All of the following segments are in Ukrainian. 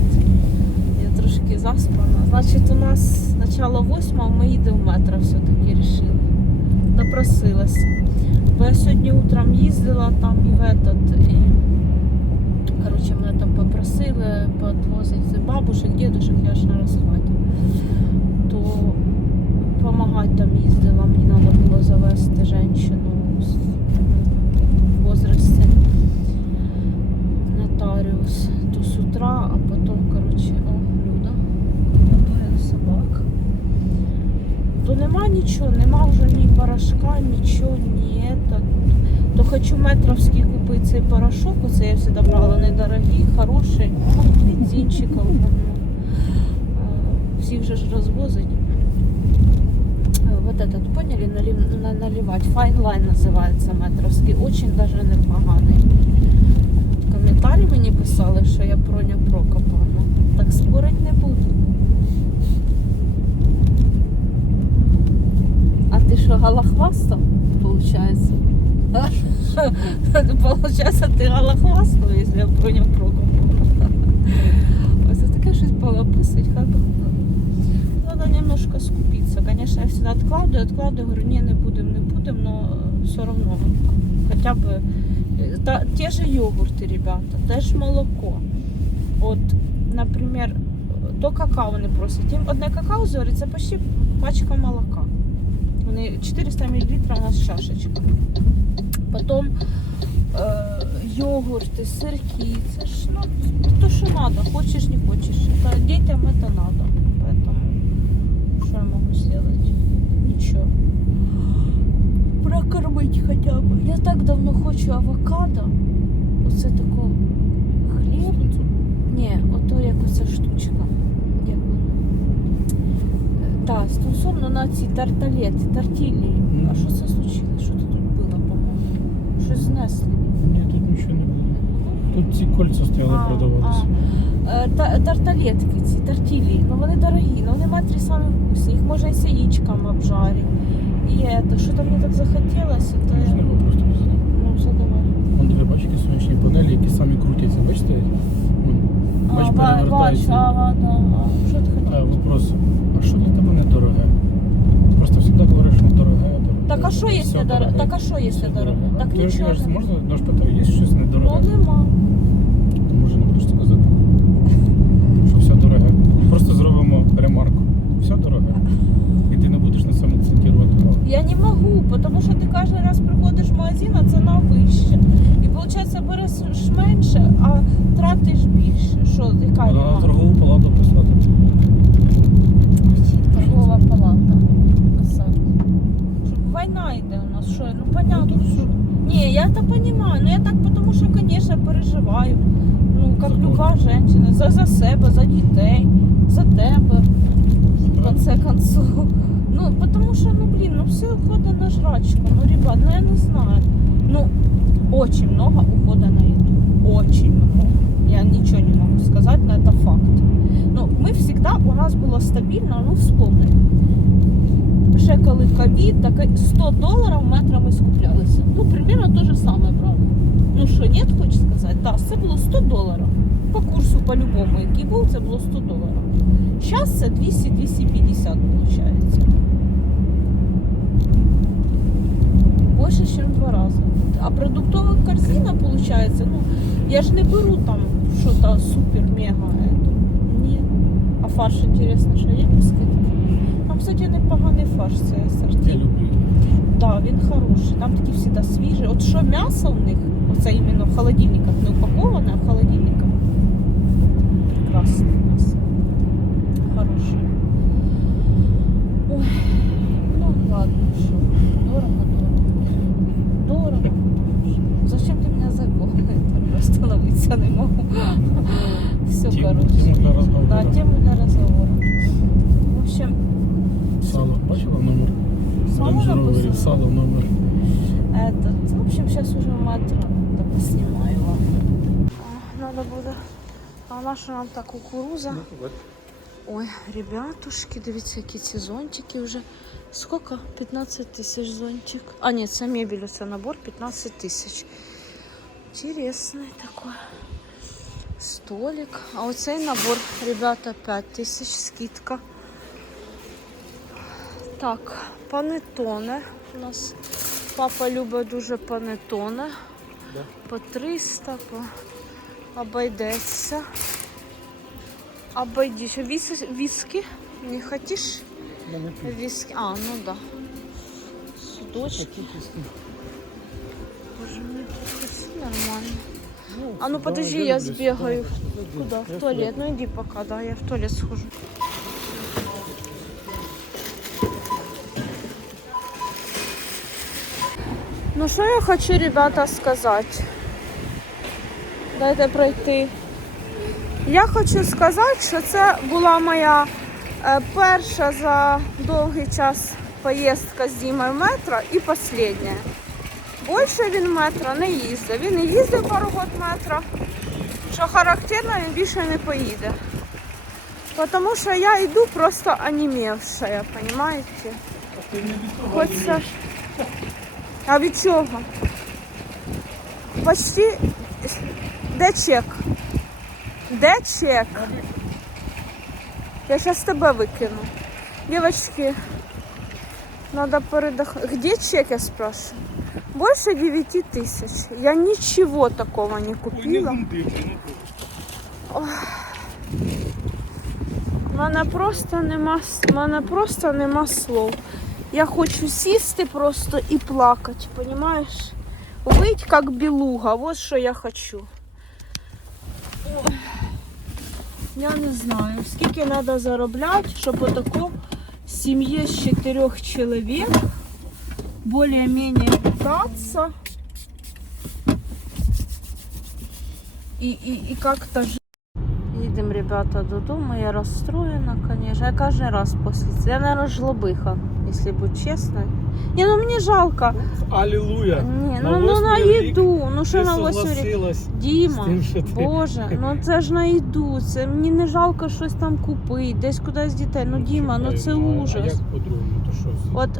привіт. Я трошки заспана. Значить, у нас начало восьмого, ми їдемо в метро все-таки рішили. Допросилася. Бо я сьогодні утром їздила там і в этот. І... Коротше, мене там попросили подвозити бабушек, дідушек, я ж на розхваті. То допомагати там їздила, мені треба було завести жінку в возрасті нотаріус. То з утра, а потім, коротше, о, Люда, готує собак. То нема нічого, нема вже ні порошка, нічого, ні это. То хочу метровський купити цей порошок, оце я завжди брала недорогий, хороший, бензинчиков. ну, е, Всіх же ж розвозить. Е, Вот этот, поняли, налив- на- наливать. Fine Line називається метровський. Очень даже непоганий. Коментарі мені писали, що я Проня Прокопана. Так спорить не буду. А ти що, галахваста, виходить? Получается, ти галахваста, якщо я Проня Прокопана. Ось це таке щось полописать, хай би. Надо немножко скупиться. Конечно, я всегда откладываю, откладываю, говорю, не, не будем, не будем, но все равно хотя бы э, та- те же йогурты, ребята, те ж молоко. От, наприклад, то какао вони просять. Їм одне какао зварить, це почти пачка молока. Вони 400 мл у нас чашечка. Потім е, йогурти, сирки, це ж ну, то, що треба, хочеш, не хочеш. Та дітям це треба. Поэтому що я можу зробити? Нічого. Прокормить хоча б. Я так давно хочу авокадо. Оце тако хліб. Ні, ото як оця штучка. Тунцом, ну на ці тарталети, тартілі. А що це случилось? Що тут було, по-моєму? Щось знесли. Ні, тут нічого не було. Тут ці кольця стояли, А, продавалися. Е, та- Тарталетки ці, тартілі, ну вони дорогі, ну вони матері самі вкусні. Їх можна і з яєчком обжарити. І это, що то мені так захотілося, то я його просто взяти. ну, задавай. Вон дві бачки сонячні панелі, які самі крутяться. Бачите? Вон. Бач, А, ба- бачу, ага, да. А, що ти А вопрос, а що для тебе недороге? Просто завжди говориш, що дороге, а дороге. Так а що якщо дорого? Так а що якщо дорого? Так нічого. можна, наш питаю, є щось недороге? Ну нема. То може не будеш це казати? Що все дороге. Просто зробимо ремарку. Все дороге. І ти не будеш на цьому акцентувати увагу. Я не можу, тому що ти кожен раз приходиш в магазин, а ціна вища. І виходить, береш менше, а тратиш більше. Що, яка На нема? торгову палату прислати. Торгова палата. Посадки. Щоб Війна йде у нас, що, ну понятно. що- Ні, я це розумію, ну я так, тому що, звісно, переживаю. Ну, як За люба жінка, за, за себе, за дітей, за тебе, в конце концов. Ну, потому что, ну, блин, ну все ухода на жрачку. Ну, ребят, ну я не знаю. Ну, очень много ухода на еду. Очень много. Я ничего не могу сказать, но это факт. Ну, ми всегда, у нас було стабільно, ну вспомни. Ще коли ковід, так і 100 доларів метра ми скуплялися. Ну, примерно те же саме брали. Ну що, ні, хочеш сказати? Так, це було 100 доларів. По курсу по-любому, який був, це було 100 доларів. Зараз це 200-250 виходить. Більше, ніж два рази. А продуктова корзина, виходить, ну, я ж не беру там що-то супер-мега. это. Ні. А фарш, інтересно, що є без скидки? Там, кстати, непоганий фарш, це Я сорті. люблю. Да, він хороший. Там такі завжди свіжі. От що м'ясо у них, оце іменно в холодильниках, не упаковане, а в холодильниках. Прекрасне м'ясо. Хороше. Ой, ну ладно, що. Дорого, дорого. Дорого. Зачем ти мене закохуєш? Остановитися не можу. Все, короче. Да, тему для разговора. В общем, Сало. Бачила номер? Сало написано? Сало номер. Этот, в общем, сейчас уже метро да поснимаю вам. Надо буде. А наша нам та кукуруза. Ой, ребятушки, дивіться, які ці зонтики вже. Сколько? 15 тисяч зонтик. А, ні, це мебель, це набор 15 тисяч. Интересный такой. Столик. А оцей набор, ребята, 5 тисяч скидка. Так, панетоне. У нас папа любить дуже панетоне. Да. По 300, по... обойдеться. Обойдись. Віс... Виски? Не хочеш? Мене Виски. А, ну да. Судочки. Боже все нормально. А ну подожди, я сбегаю. Куда? В туалет. Ну иди пока, да, я в туалет схожу. Ну що я хочу, ребята, сказати? Дайте пройти. Я хочу сказати, що це була моя е, перша за довгий час поїздка з Дімою метро і остання. Більше він метро не їздив. Він і їздив пару год метро. Що характерно, він більше не поїде. Тому що я йду просто онімівша, розумієте? Хоч це... А від чого? Почти. Де чек? Де чек? Я зараз тебе викину. Девочки, надо передохнуть. Где чек, я спрашиваю? Больше 9 тысяч. Я ничего такого не купила. У мене просто нема, с- в мене просто нема слов. Я хочу сісти просто і плакати, понимаешь? Выть как белуга, вот що я хочу. Ой. Я не знаю, скільки треба заробляти, щоб отако сім'ї з чотирьох чоловік более-менее питаться и, и, и как-то жить. Їдемо, ребята, додому. Я розстроєна, конечно. Я кожен раз після цього. Я, наверное, жлобиха, якщо бути чесно. Ні, ну мені жалко. Алілуя! Ні, На ну, ну на їду. Ну що на восьмий рік? Діма, тим, що ти... Боже, ну це ж на їду. Це мені не жалко щось там купити, десь кудись дітей. Ну Діма, ну це а- А ужас. як по-другому? То що? От,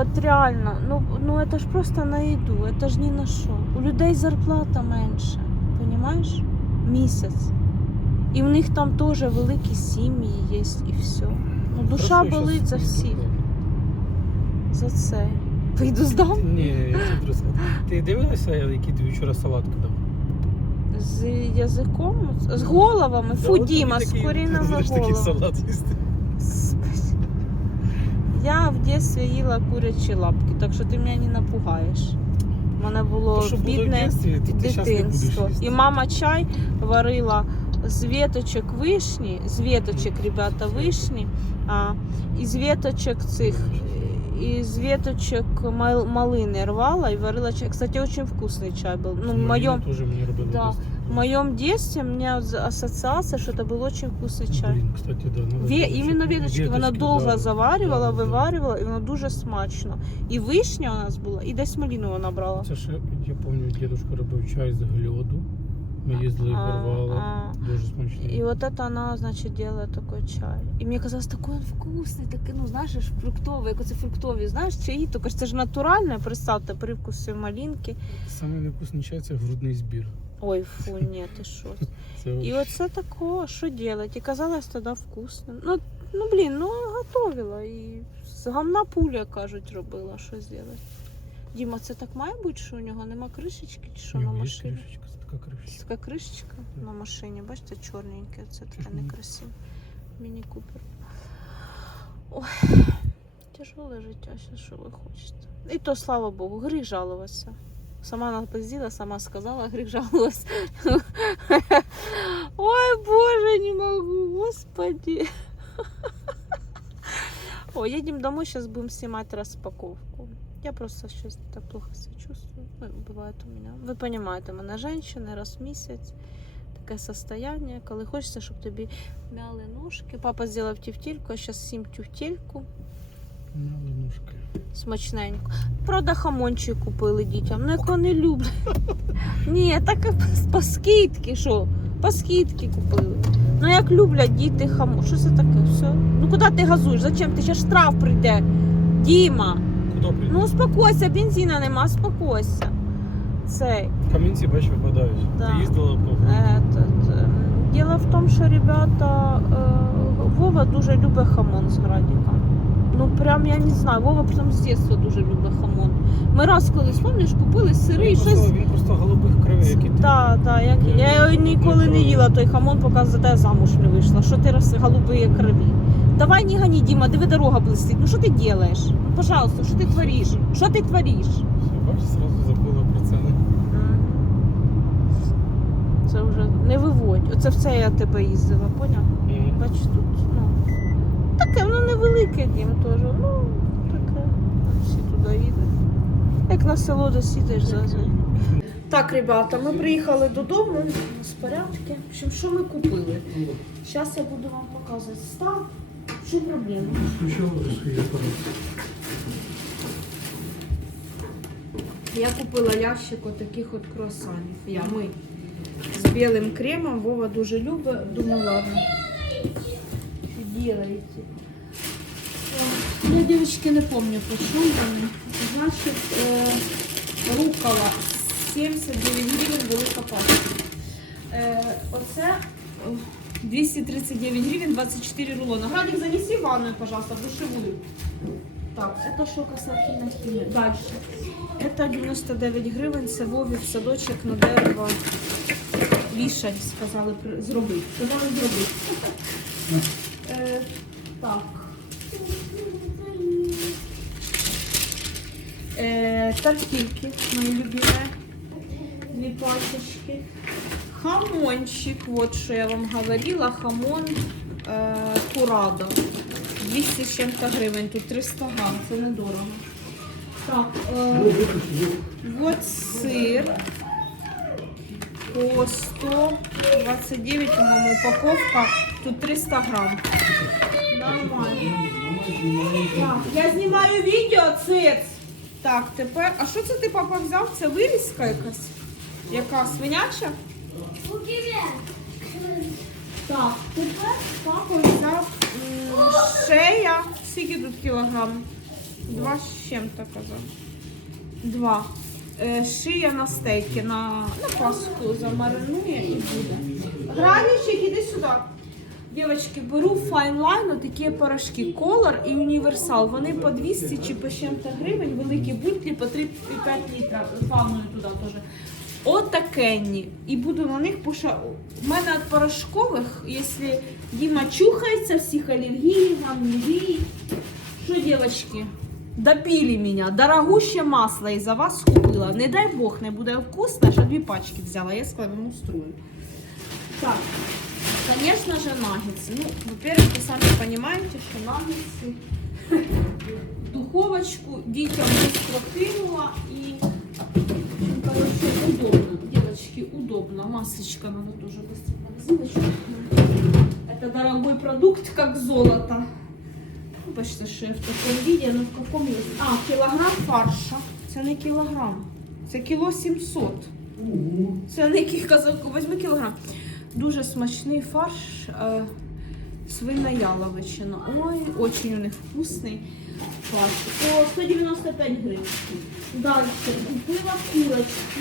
от реально, ну, ну это ж просто на їду, это ж ні на що. У людей зарплата менше, понимаешь? Місяць. І в них там теж великі сім'ї є і все. Ну, душа болить за всіх. За це. Поїду здам Ні, я тобі просто. Ти дивилася, який тобі вчора салат кидав? з язиком, з головами. Фу, Діма, з ти головами. Я в дитинстві їла курячі лапки, так що ти мене не напугаєш. У мене було То, бідне дитинстві, то дитинство. І мама чай варила з веточок вишні, з веточок, ребята, вишні, а, і з веточок цих, і з веточок мал- малини рвала і варила чай. Кстати, очень вкусный чай был. Ну, в моем, теж мені робила Да. в дитинстві. в моем детстве у меня з- ассоциация, что это был очень вкусный чай. Блін, кстати, да. надо Ве, веточки- іменно веточки, вона веточки, довго да. заварювала, Да, да. виварювала, і воно дуже смачно. І вишня у нас була, і десь маліну вона брала. Це ще, я пам'ятаю, дідусь робив чай з гльоду. Ми їздили, А, порвали. а. Дуже смачний. И вот это она, значит, делает такой чай. И мне казалось, такой он вкусный, такий, ну знаєш, ж фруктовий, як оце фруктові, знаєш, чаї, тільки ж це ж натуральне, представте, привкуси малинки. Саме найвкусний чай це грудний збір. Ой, фу, ні, ти що. І оце такого, що делать? І казалось тоді вкусно. Ну, ну блін, ну готовила. І з гамна пуля, кажуть, робила, що зробити. Діма, це так має бути, що у нього нема кришечки, чи що на машині? кришечка, це така кришечка. Така кришечка на машині, бачите, чорненьке, це таке некрасиве. Міні Купер. Ой, тяжеле життя, що ви хочете. І то, слава Богу, гріх жалуватися. Сама напизділа, сама сказала, гріх жалувалась. Ой, Боже, не могу, господи. Ой, едем домой, сейчас будем снимать распаковку. Я просто щось так плохо себя чувствую. Ну, бывает у меня. Ви понимаете, мене женщина раз в місяць. Таке состояние, коли хочеться, щоб тобі мяли ножки. Папа зробив тівтільку, я зараз сім тівтільку. Мали. Смачненько. Правда, хамончик купили дітям. Ну, як вони люблять. Ні, так по- скидки, що? По скидки купили. Ну як люблять діти хамон. Що це таке? Все? Ну куди ти газуєш? Зачем? Ти ще штраф прийде. Діма, Куди прийти? ну успокойся, бензина нема, успокойся. Цей. Камінці, бачиш, випадають. Да. Ти їздила по Этот, в тому, що ребята, е, Вова дуже любить хамон з градіка. Ну прям я не знаю, Вова прям з дитинства дуже любить хамон. Ми раз колись, пам'ятаєш, купили сири і щось. він просто голубих кровей, які ти. Так, так, як я його ніколи не їла, той хамон, поки за те замуж не вийшла. Що ти роз голубые крові? Давай не гони, Діма, диви дорога блистить. Ну що ти робиш? Ну, пожалуйста, що ти твориш? Що ти твориш? Бачиш, зразу забула про це. Це вже не виводь. Оце в це я тебе їздила, поняв? Бач, тут, ну. Таке, воно невелике дім теж. Ну, таке. Всі туди їдуть. Як на село досідеш завжди. Так, ребята, ми приїхали додому з порядки. В общем, що ми купили? Зараз я буду вам показувати став. Що проблема? Я купила ящик отаких от круасанів. Я ми з білим кремом. Вова дуже любить. Думаю, ладно. Э, Я, девочки, не помню, почему они. Значит, э, рукола 79 гривень велика пачка. Е, оце о, 239 гривен 24 рулона. Градик, занеси в ванную, пожалуйста, в душевую. Так, это что касательно химии. Дальше. Это 99 гривень, це Вові в садочок на дерево вішать, сказали при- зробити. Сказали зробити. Е, так. Е, тортильки, мої любимые. Дві пачечки. Хамончик, вот что я вам говорила, хамон е, Курадо. 200 з чим-то гривень, тут 300 грам, це недорого. Так, е, вот сир по 129, по-моему, упаковка. Тут 300 грам. Нормально. Так, я знімаю відео, циц. Так, тепер. А що це ти папа взяв? Це вирізка якась? Яка свиняча? Так, тепер папа взяв м, шея. Скільки тут кілограм? Два з чим-то казав. Два. Е, шия на стейки на, на паску замаринує і буде. Гранічик, іди сюди. Дівчатки, беру файнлайн, такі порошки Color і Універсал. Вони по 200 чи по чим-то гривень, великі бутлі по 3-5 літрів. Ванною туди теж. Отакенні. І буду на них поша... У мене від порошкових, якщо Діма чухається, всіх алергії, алергії. Що, дівчатки, допили мене. Дорогуще масло із-за вас купила. Не дай Бог, не буде вкусно, що дві пачки взяла. Я сказала, ну устрою. Так, конечно же, наггетсы. Ну, во-первых, вы сами понимаете, что наггетсы в духовочку детям быстро кинула и, ну, короче, удобно. Девочки, удобно. Масочка надо тоже быстро в морозилочку. Это дорогой продукт, как золото. Ну, почти что в таком виде, но в каком есть. А, килограмм фарша. Це не кілограм. Це кіло 700. Це не кі- казав, візьми кілограм. Дуже смачний фарш. Е, свина яловичина. Ой, очень у них вкусний фарш. По 195 гривень. Далі купила курочки.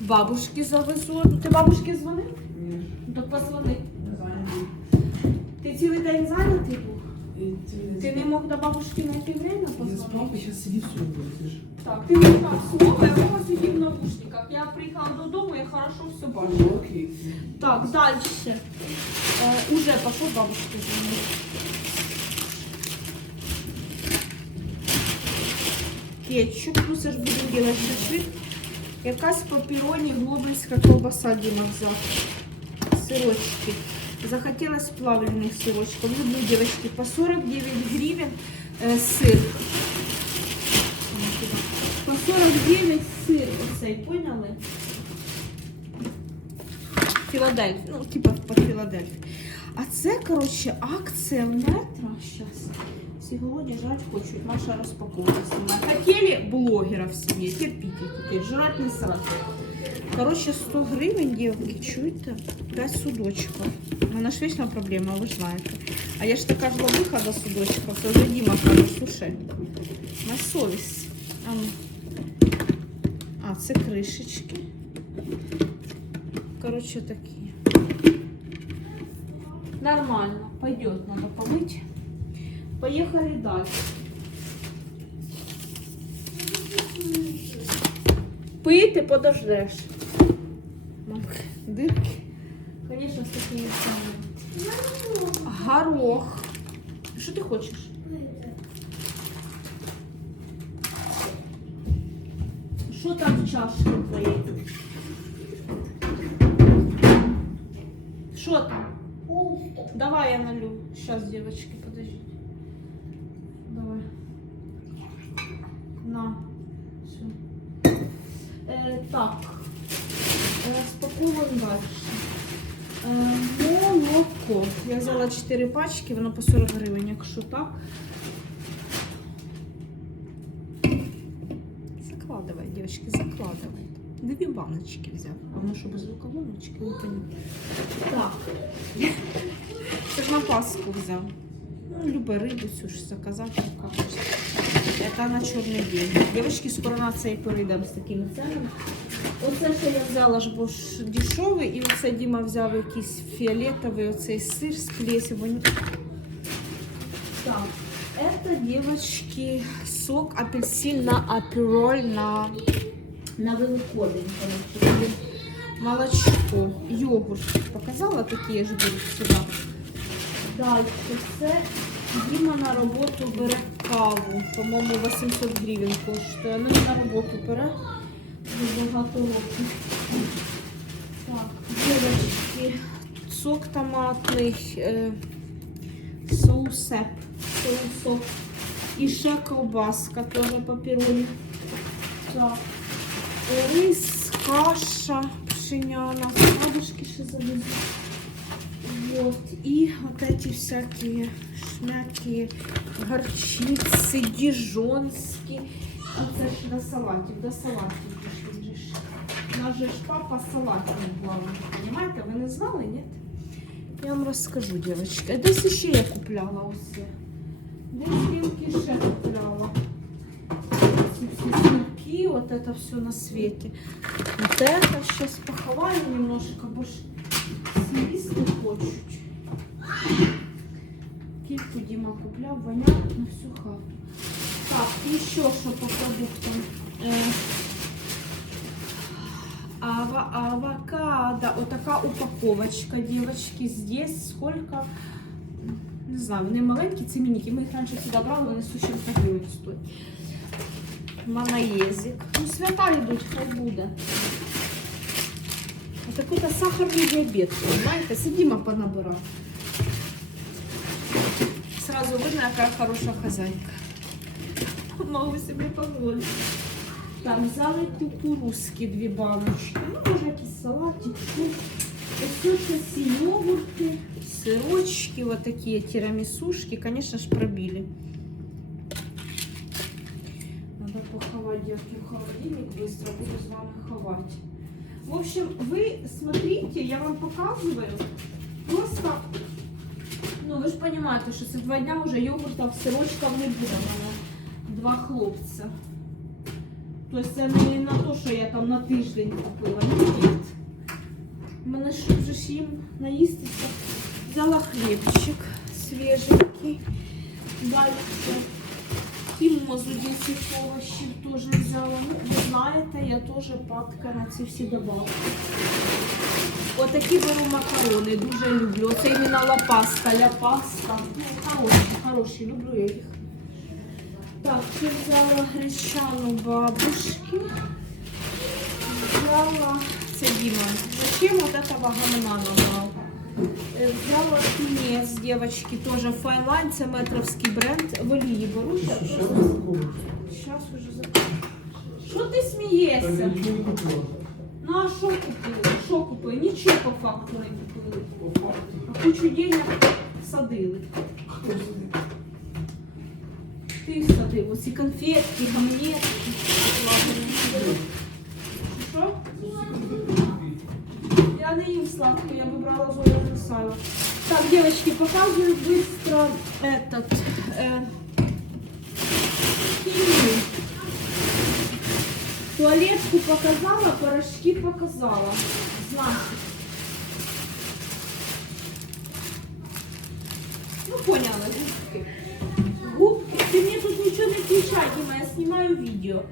Бабушки завезу. Ти бабушки дзвонив? Ну, Так позвони. Ти цілий день зайнятий був? Ти не мог до бабушки знайти время позвонити? сейчас сидит все будешь. Так, ти не так слово, я мама сидів в наушниках. Я приїхала додому, я хорошо все бачу. Окей. Так, дальше. Э, уже пошел бабушке звонить. Кетчуп, ну це ж будемо делать шашлик. Якась папіроні глобинська колбаса Діма взяв. Сирочки. Захотелось плавленых сырочков. Люблю, девочки, по 49 гривен э, сыр. По 49 сыр оцей, поняли? Філадельфія, ну, типа по Філадельфії. А це, коротше, акція метро. Щас. Всі голодні жрать хочуть. Маша розпаковує знімає. Хотіли блогера в сім'ї, терпіть теперь, жрать не сразу. Коротше, 100 гривень, дівки, чуєте? 5 судочків. У мене ж вічна проблема, ви ж знаєте. А я ж така ж лобиха до судочків. Це вже Діма каже, слушай, на совість. А, ну. а це кришечки. Коротше, такі. Нормально, пойдет, надо помыть. Поехали дальше. Пити подождеш. Дырки. Конечно, с такими самыми. Горох. Що ти хочеш? Що там в чашці твоїй? Що там? Давай я налю. Сейчас, девочки, подождите. Я взяла 4 пачки, воно по 40 гривень, якщо так. Закладывай, девочки, закладывай. Дві баночки взяв. А воно що без рукавоночки, не понятно. Так. Це ж на Пасху взяв. Ну, любе рибу цю ж заказати, як хочеш. Це на чорний день. Дівчатки, скоро на це і перейдемо з такими ценами. Оце, що я взяла ж, бо ж дешевий, і оце Діма взяв якийсь фіолетовий оцей сир з плесівою. Так, это, девочки, сок апельсин на апероль на, на Великодень, короче. Блин, Молочко, йогурт. Показала, такі ж будуть сюди. Далі, це Діма на роботу бере каву. По-моєму, 800 гривень коштує. Ну, він на роботу бере. Вже багато років. Так, дівчатки, сок томатний, е, соусеп, соусок. І ще ковбаска теж папіролі. Так. Рис, каша пшеняна, сладушки ще завезли. Вот. И вот эти всякие шмяки, горчицы, дижонские. А це ж до салатів, до салатів пішли вже ж. Наш же ж папа салатник главный. Понимаете? Ви не знали, ні? Я вам розкажу, дівчатка. Десь ще я купляла усе. Десь білки ще купляла. Ці всі сумки, вот это все на свете. Вот это сейчас поховаю немножко, бо ж всі їсти хочуть. Кільку Діма купляв, воняв на всю хату. Так, і ще що по продуктам. Е, ава, авокадо. Вот такая упаковочка, девочки. Здесь сколько? Не знаю, вони маленькі, це мініки. Ми їх раніше сюди брали, вони суші гривень стоять. Манаєзик. Ну, свята йдуть, хай буде. А такой-то сахарный диабет, понимаете? Сидима понабирал. Сразу видно, какая хорошая хозяйка. Могу себе позволить. Так, взяли кукурузки дві баночки. Ну, може якийсь салатик. Ну, Ось ще ці йогурти, сирочки, вот такие тирамисушки, конечно ж, пробили. Надо поховать девки в холодильник, быстро буду с вами ховать. В общем, вы смотрите, я вам показываю. Просто, ну ви ж розумієте, що це два дня вже йогуртів, сирочків не буде. в мене Два хлопця. Тобто це не на те, що я там на тиждень купила. Ні. У мене ж вже ж їм наїстися. Взяла хлібчик свіженький. Далі Хімозу 10 овощів теж взяла. Ну, ви знаєте, я теж падка на ці всі добавки. Отакі беру макарони, дуже люблю. Це іменно лапаста, ляпаста. Ну, хороші, хороші, люблю я їх. Так, ще взяла гречану бабушки. Взяла, це Дима. Зачем вот этого гамна набрал? Е, Взяла тунец, девочки, тоже Fine це метровський бренд. В олії беру. Сейчас уже закажу. Що ти смієшся? Ну а що купили? Що купили? Нічого по факту не купили. А кучу денег садили. Ти садив, оці конфетки, гамнетки. Що? Я не їм сладко, я вибрала зону Русайла. Так, девочки, показываю быстро этот э. Туалетку показала, порошки показала. Значит. Ну, поняли, губки. Губки. Ты мне тут ничего не включай, Дима, я снимаю видео.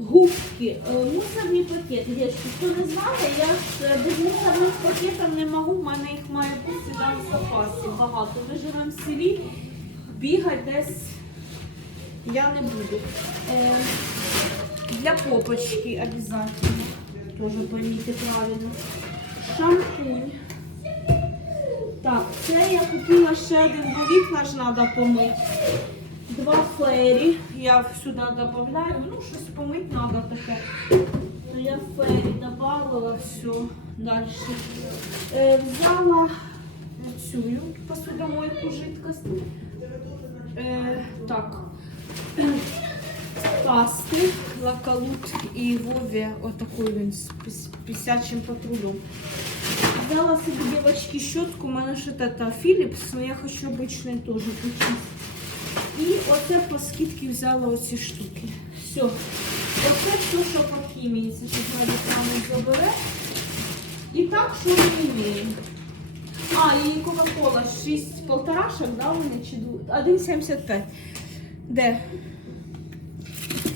Губки, е, мусорний пакет. Дівчатки, хто не знає, я е, без мусорних пакетів не можу, в мене їх має бути там в запасі багато. Ми живемо в селі, бігати десь я не буду. Е, для попочки обязательно. Тоже поймите правильно. Шампунь. Так, це я купила ще один, бо вікна ж треба помити Два фейрі. Я сюди додаю. Ну, щось помити треба таке. То я фейрі додала все. Далі. Е, взяла цю посудомойку жидкость. Е, так. Пасти, лакалут і Вові отакий він з піс- пісячим патрулем. Взяла собі девочки щотку, у мене ж это Philips, но я хочу обычный тоже почистити. І оце по скидці взяла оці штуки. Все. Оце все, що по хімії, це що саме забере. І так, що ми маємо. А, і Кока-Кола 6 полторашок, да, вони чи 1,75. Де?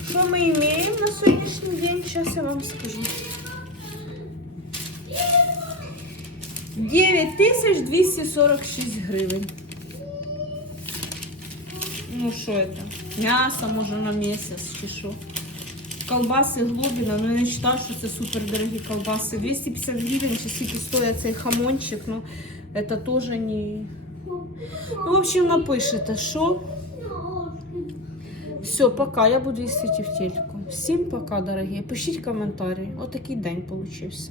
Що ми маємо на сьогоднішній день? Зараз я вам скажу. 9246 гривень. Ну, що це? М'ясо, може, на місяць чи що. Колбаси Глобіна, ну я не вважаю, що це супер дорогі колбаси. 250 гривень, чи скільки стоїть цей хамончик, ну, це теж не... Ну, в общем, напишете, що. Все, пока, я буду їсти в тельку. Всім пока, дорогі. Пишіть коментарі. Отакий день получився.